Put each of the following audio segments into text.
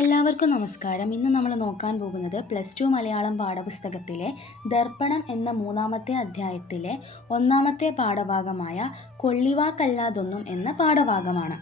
എല്ലാവർക്കും നമസ്കാരം. ഇന്ന് നമ്മൾ നോക്കാൻ പോകുന്നത് +2 മലയാളം പാഠപുസ്തകത്തിലെ ദർപ്പണം എന്ന 3-ാമത്തെ അധ്യായത്തിലെ 1-ാമത്തെ പാഠഭാഗമായ കൊള്ളിവാക്കല്ലാതൊന്നും എന്ന പാഠഭാഗമാണ്.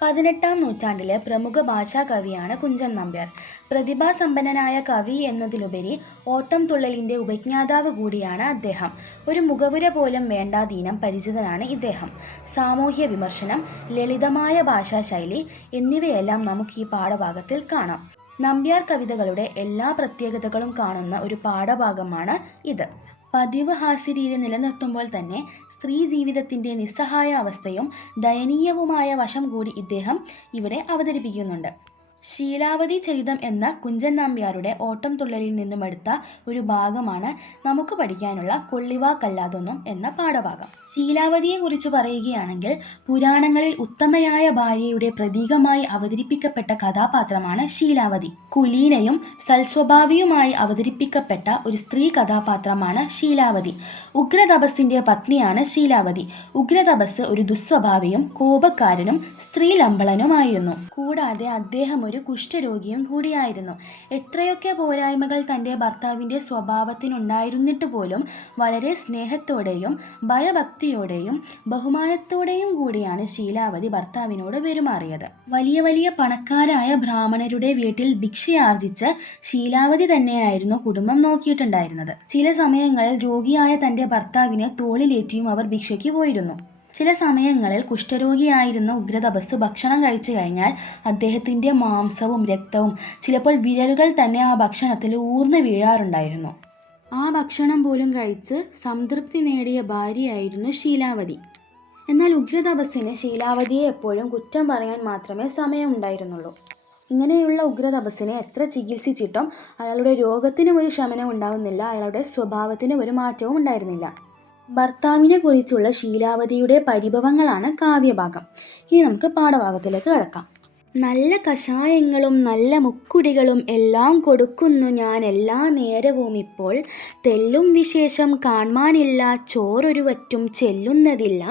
18-ാം നൂറ്റാണ്ടിലെ പ്രമുഖ ഭാഷാ കവിയാണ് കുഞ്ചൻ നമ്പ്യാർ. പ്രതിഭാസമ്പന്നനായ കവി എന്നതിലുപരി ഓട്ടംതുള്ളലിൻ്റെ ഉപജ്ഞാതാവ് കൂടിയാണ് അദ്ദേഹം. ഒരു മുഖവുര പോലും വേണ്ടാതീനം പരിചിതനാണ് ഇദ്ദേഹം. സാമൂഹ്യ വിമർശനം, ലളിതമായ ഭാഷാശൈലി എന്നിവയെല്ലാം നമുക്ക് ഈ പാഠഭാഗത്തിൽ കാണാം. നമ്പ്യാർ കവിതകളുടെ എല്ലാ പ്രത്യേകതകളും കാണുന്ന ഒരു പാഠഭാഗമാണ് ഇത്. പതിവ് ഹാസ്യരീതി നിലനിർത്തുമ്പോൾ തന്നെ സ്ത്രീ ജീവിതത്തിൻ്റെ നിസ്സഹായ അവസ്ഥയും ദയനീയവുമായ വശം കൂടി ഇദ്ദേഹം ഇവിടെ അവതരിപ്പിക്കുന്നുണ്ട്. ശീലാവതി ചരിതം എന്ന കുഞ്ചൻ നമ്പ്യാരുടെ ഓട്ടംതുള്ളലിൽ നിന്നുമെടുത്ത ഒരു ഭാഗമാണ് നമുക്ക് പഠിക്കാനുള്ള കൊള്ളിവാക്കല്ലാതൊന്നും എന്ന പാഠഭാഗം. ശീലാവതിയെക്കുറിച്ച് പറയുകയാണെങ്കിൽ പുരാണങ്ങളിൽ ഉത്തമയായ ഭാര്യയുടെ പ്രതീകമായി അവതരിപ്പിക്കപ്പെട്ട കഥാപാത്രമാണ് ശീലാവതി. കുലീനയും സൽസ്വഭാവിയുമായി അവതരിപ്പിക്കപ്പെട്ട ഒരു സ്ത്രീ കഥാപാത്രമാണ് ശീലാവതി. ഉഗ്രതപസ്സിൻ്റെ പത്നിയാണ് ശീലാവതി. ഉഗ്രതപസ് ഒരു ദുസ്വഭാവിയും കോപക്കാരനും സ്ത്രീലമ്പളനുമായിരുന്നു. കൂടാതെ അദ്ദേഹം ഒരു കുഷ്ഠരോഗിയും കൂടിയായിരുന്നു. എത്രയൊക്കെ പോരായ്മകൾ തൻ്റെ ഭർത്താവിൻ്റെ സ്വഭാവത്തിനുണ്ടായിരുന്നിട്ട് പോലും വളരെ സ്നേഹത്തോടെയും ഭയഭക്തിയോടെയും ബഹുമാനത്തോടെയും കൂടിയാണ് ശീലാവതി ഭർത്താവിനോട് പെരുമാറിയത്. വലിയ വലിയ പണക്കാരായ ബ്രാഹ്മണരുടെ വീട്ടിൽ ഭിക്ഷയാർജിച്ച് ശീലാവതി തന്നെയായിരുന്നു കുടുംബം നോക്കിയിട്ടുണ്ടായിരുന്നത്. ചില സമയങ്ങളിൽ രോഗിയായ തൻ്റെ ഭർത്താവിനെ തോളിലേറ്റിയും അവർ ഭിക്ഷയ്ക്ക് പോയിരുന്നു. ചില സമയങ്ങളിൽ കുഷ്ഠരോഗിയായിരുന്ന ഉഗ്രതപസ് ഭക്ഷണം കഴിച്ചു കഴിഞ്ഞാൽ അദ്ദേഹത്തിൻ്റെ മാംസവും രക്തവും ചിലപ്പോൾ വിരലുകൾ തന്നെ ആ ഭക്ഷണത്തിൽ ഊർന്നു വീഴാറുണ്ടായിരുന്നു. ആ ഭക്ഷണം പോലും കഴിച്ച് സംതൃപ്തി നേടിയ ഭാര്യയായിരുന്നു ശീലാവതി. എന്നാൽ ഉഗ്രതപസ്സിന് ശീലാവതിയെ എപ്പോഴും കുറ്റം പറയാൻ മാത്രമേ സമയമുണ്ടായിരുന്നുള്ളൂ. ഇങ്ങനെയുള്ള ഉഗ്രതപസ്സിനെ എത്ര ചികിത്സിച്ചിട്ടും അയാളുടെ രോഗത്തിനും ഒരു ശമനം ഉണ്ടാവുന്നില്ല, അയാളുടെ സ്വഭാവത്തിനും ഒരു മാറ്റവും ഉണ്ടായിരുന്നില്ല. ഭർത്താവിനെ കുറിച്ചുള്ള ശീലാവതിയുടെ പരിഭവങ്ങളാണ് കാവ്യഭാഗം. ഇനി നമുക്ക് പാഠഭാഗത്തിലേക്ക് കടക്കാം. നല്ല കഷായങ്ങളും നല്ല മുക്കുടികളും എല്ലാം കൊടുക്കുന്നു ഞാൻ എല്ലാ നേരവും ഇപ്പോൾ. തെല്ലും വിശേഷം കാൺമാനില്ല ചോറൊരുവറ്റും ചെല്ലുന്നതില്ല.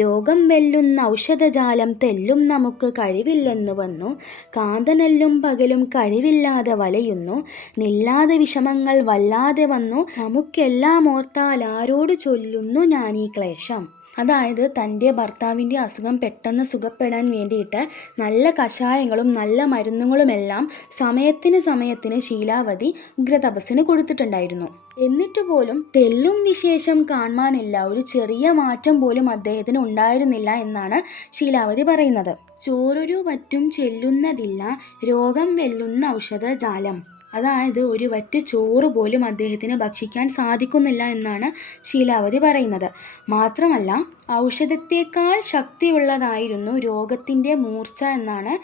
രോഗം വെല്ലുന്ന ഔഷധജാലം തെല്ലും നമുക്ക് കഴിവില്ലെന്നു വന്നു. കാന്തനെല്ലും പകലും കഴിവില്ലാതെ വലയുന്നു. നില്ലാതെ വിഷമങ്ങൾ വല്ലാതെ വന്നു. നമുക്കെല്ലാം ഓർത്താൽ ആരോട് ചൊല്ലുന്നു ഞാനീ ക്ലേശം. അതായത് തൻ്റെ ഭർത്താവിൻ്റെ അസുഖം പെട്ടെന്ന് സുഖപ്പെടാൻ വേണ്ടിയിട്ട് നല്ല കഷായങ്ങളും നല്ല മരുന്നുകളുമെല്ലാം സമയത്തിന് ശീലാവതി ഉഗ്രതപസ്സിന് കൊടുത്തിട്ടുണ്ടായിരുന്നു. എന്നിട്ട് പോലും തെല്ലും വിശേഷം കാണാനില്ല, ഒരു ചെറിയ മാറ്റം പോലും അദ്ദേഹത്തിന് ഉണ്ടായിരുന്നില്ല എന്നാണ് ശീലാവതി പറയുന്നത്. ചോറൊരു വറ്റും ചെല്ലുന്നതില്ല, രോഗം വെല്ലുന്ന ഔഷധജാലം. അതായത് ഒരു വറ്റ് ചോറ് പോലും അദ്ദേഹത്തിന് ഭക്ഷിക്കാൻ സാധിക്കുന്നില്ല എന്നാണ് ശീലാവതി പറയുന്നത്. മാത്രമല്ല ഔഷധത്തേക്കാൾ ശക്തിയുള്ളതായിരുന്നു രോഗത്തിൻ്റെ മൂർച്ച എന്നാണ്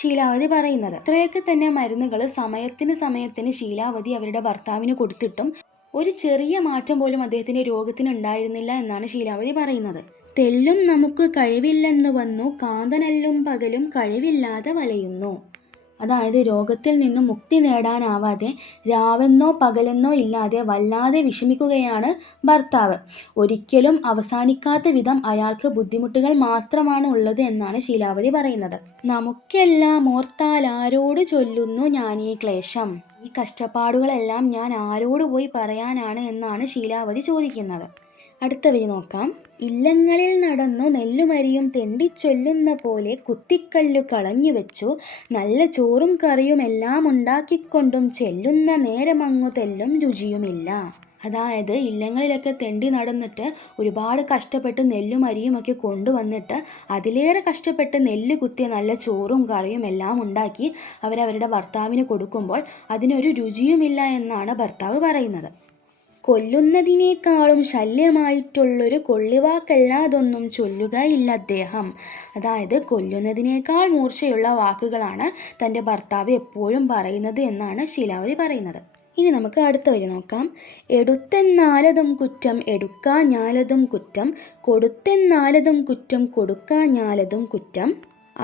ശീലാവതി പറയുന്നത്. ഇത്രയൊക്കെ തന്നെ മരുന്നുകൾ സമയത്തിന് ശീലാവതി അവരുടെ ഭർത്താവിന് കൊടുത്തിട്ടും ഒരു ചെറിയ മാറ്റം പോലും അദ്ദേഹത്തിൻ്റെ രോഗത്തിന് ഉണ്ടായിരുന്നില്ല എന്നാണ് ശീലാവതി പറയുന്നത്. തെല്ലും നമുക്ക് കഴിവില്ലെന്ന് വന്നു, കാന്തനെല്ലും പകലും കഴിവില്ലാതെ വലയുന്നു. അതായത് രോഗത്തിൽ നിന്നും മുക്തി നേടാനാവാതെ രാവെന്നോ പകലെന്നോ ഇല്ലാതെ വല്ലാതെ വിഷമിക്കുകയാണ് ഭർത്താവ്. ഒരിക്കലും അവസാനിക്കാത്ത വിധം അയാൾക്ക് ബുദ്ധിമുട്ടുകൾ മാത്രമാണ് ഉള്ളത് എന്നാണ് ശീലാവതി പറയുന്നത്. നമുക്കെല്ലാം ഓർത്താൽ ആരോട് ചൊല്ലുന്നു ഞാനീ ക്ലേശം. ഈ കഷ്ടപ്പാടുകളെല്ലാം ഞാൻ ആരോട് പോയി പറയാനാണ് എന്നാണ് ശീലാവതി ചോദിക്കുന്നത്. അടുത്ത വരി നോക്കാം. ഇല്ലങ്ങളിൽ നടന്നു നെല്ലുമരിയും തെണ്ടിച്ചൊല്ലുന്ന പോലെ കുത്തിക്കല്ലു കളഞ്ഞു വെച്ചു. നല്ല ചോറും കറിയും എല്ലാം ഉണ്ടാക്കിക്കൊണ്ടും ചെല്ലുന്ന നേരമങ്ങു തെല്ലും രുചിയുമില്ല. അതായത് ഇല്ലങ്ങളിലൊക്കെ തെണ്ടി നടന്നിട്ട് ഒരുപാട് കഷ്ടപ്പെട്ട് നെല്ലും അരിയുമൊക്കെ കൊണ്ടുവന്നിട്ട് അതിലേറെ കഷ്ടപ്പെട്ട് നെല്ല് കുത്തിയ നല്ല ചോറും കറിയും എല്ലാം ഉണ്ടാക്കി അവരവരുടെ ഭർത്താവിന് കൊടുക്കുമ്പോൾ അതിനൊരു രുചിയുമില്ല എന്നാണ് ഭർത്താവ് പറയുന്നത്. കൊല്ലുന്നതിനേക്കാളും ശല്യമായിട്ടുള്ളൊരു കൊള്ളിവാക്കല്ലാതൊന്നും ചൊല്ലുകയില്ല അദ്ദേഹം. അതായത് കൊല്ലുന്നതിനേക്കാൾ മൂർച്ചയുള്ള വാക്കുകളാണ് തൻ്റെ ഭർത്താവ് എപ്പോഴും പറയുന്നത് എന്നാണ് ശീലാവതി പറയുന്നത്. ഇനി നമുക്ക് അടുത്ത വരി നോക്കാം. എടുത്തെന്നാലതും കുറ്റം എടുക്കാഞ്ഞാലതും കുറ്റം, കൊടുത്തെന്നാലതും കുറ്റം കൊടുക്കാഞ്ഞാലതും കുറ്റം,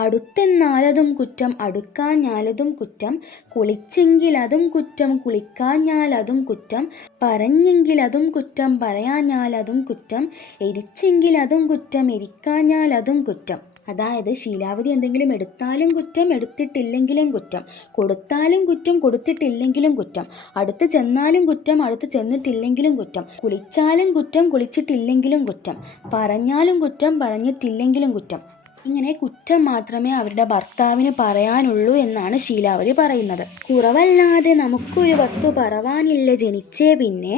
അടുത്തെന്നാലതും കുറ്റം അടുക്കാഞ്ഞാലതും കുറ്റം, കുളിച്ചെങ്കിലതും കുറ്റം കുളിക്കാഞ്ഞാലതും കുറ്റം, പറഞ്ഞെങ്കിലതും കുറ്റം പറയാഞ്ഞാലതും കുറ്റം, എരിച്ചെങ്കിലതും കുറ്റം എരിക്കാഞ്ഞാലതും കുറ്റം. അതായത് ശീലാവതി എന്തെങ്കിലും എടുത്താലും കുറ്റം, എടുത്തിട്ടില്ലെങ്കിലും കുറ്റം, കൊടുത്താലും കുറ്റം, കൊടുത്തിട്ടില്ലെങ്കിലും കുറ്റം, അടുത്ത് ചെന്നാലും കുറ്റം, അടുത്ത് ചെന്നിട്ടില്ലെങ്കിലും കുറ്റം, കുളിച്ചാലും കുറ്റം, കുളിച്ചിട്ടില്ലെങ്കിലും കുറ്റം, പറഞ്ഞാലും കുറ്റം, പറഞ്ഞിട്ടില്ലെങ്കിലും കുറ്റം. ഇങ്ങനെ കുറ്റം മാത്രമേ അവരുടെ ഭർത്താവിന് പറയാനുള്ളൂ എന്നാണ് ശീലാവതി പറയുന്നത്. കുറവല്ലാതെ നമുക്കൊരു വസ്തു പറവാനില്ല ജനിച്ചേ പിന്നെ,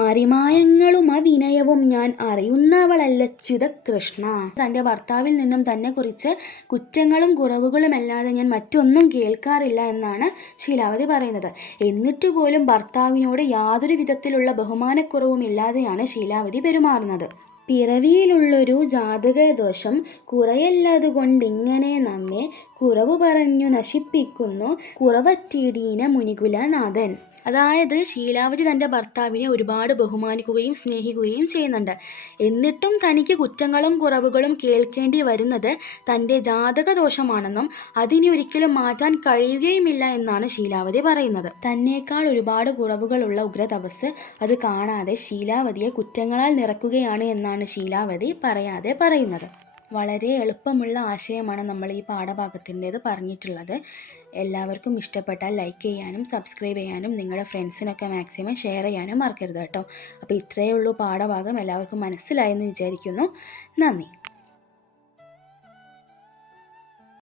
മറിമായങ്ങളും അവിനയവും ഞാൻ അറിയുന്നവളല്ലച്യുത കൃഷ്ണ. തൻ്റെ ഭർത്താവിൽ നിന്നും തന്നെ കുറിച്ച് കുറ്റങ്ങളും കുറവുകളും അല്ലാതെ ഞാൻ മറ്റൊന്നും കേൾക്കാറില്ല എന്നാണ് ശീലാവതി പറയുന്നത്. എന്നിട്ട് പോലും ഭർത്താവിനോട് യാതൊരു വിധത്തിലുള്ള ബഹുമാനക്കുറവുമില്ലാതെയാണ് ശീലാവതി പെരുമാറുന്നത്. പിറവിയിലുള്ളൊരു ജാതകദോഷം കുറയല്ലതുകൊണ്ടിങ്ങനെ നമ്മെ കുറവു പറഞ്ഞു നശിപ്പിക്കുന്നു കുറവറ്റീടീന മുനികുലനാഥൻ. അതായത് ശീലാവതി തൻ്റെ ഭർത്താവിനെ ഒരുപാട് ബഹുമാനിക്കുകയും സ്നേഹിക്കുകയും ചെയ്യുന്നുണ്ട്. എന്നിട്ടും തനിക്ക് കുറ്റങ്ങളും കുറവുകളും കേൾക്കേണ്ടി വരുന്നത് തൻ്റെ ജാതകദോഷമാണെന്നും അതിനെ ഒരിക്കലും മാറ്റാൻ കഴിയുകയുമില്ല എന്നാണ് ശീലാവതി പറയുന്നത്. തന്നേക്കാൾ ഒരുപാട് കുറവുകളുള്ള ഉഗ്രതപസ് അത് കാണാതെ ശീലാവതിയെ കുറ്റങ്ങളാൽ നിറക്കുകയാണ് എന്നാണ് ശീലാവതി പറയാതെ പറയുന്നത്. വളരെ എളുപ്പമുള്ള ആശയമാണ് നമ്മൾ ഈ പാഠഭാഗത്തിൻ്റേത് പറഞ്ഞിട്ടുള്ളത്. എല്ലാവർക്കും ഇഷ്ടപ്പെട്ടാൽ ലൈക്ക് ചെയ്യാനും സബ്സ്ക്രൈബ് ചെയ്യാനും നിങ്ങളുടെ ഫ്രണ്ട്സിനൊക്കെ മാക്സിമം ഷെയർ ചെയ്യാനും മറക്കരുത് കേട്ടോ. അപ്പോൾ ഇത്രയേ ഉള്ളൂ പാഠഭാഗം. എല്ലാവർക്കും മനസ്സിലായെന്ന് വിചാരിക്കുന്നു. നന്ദി.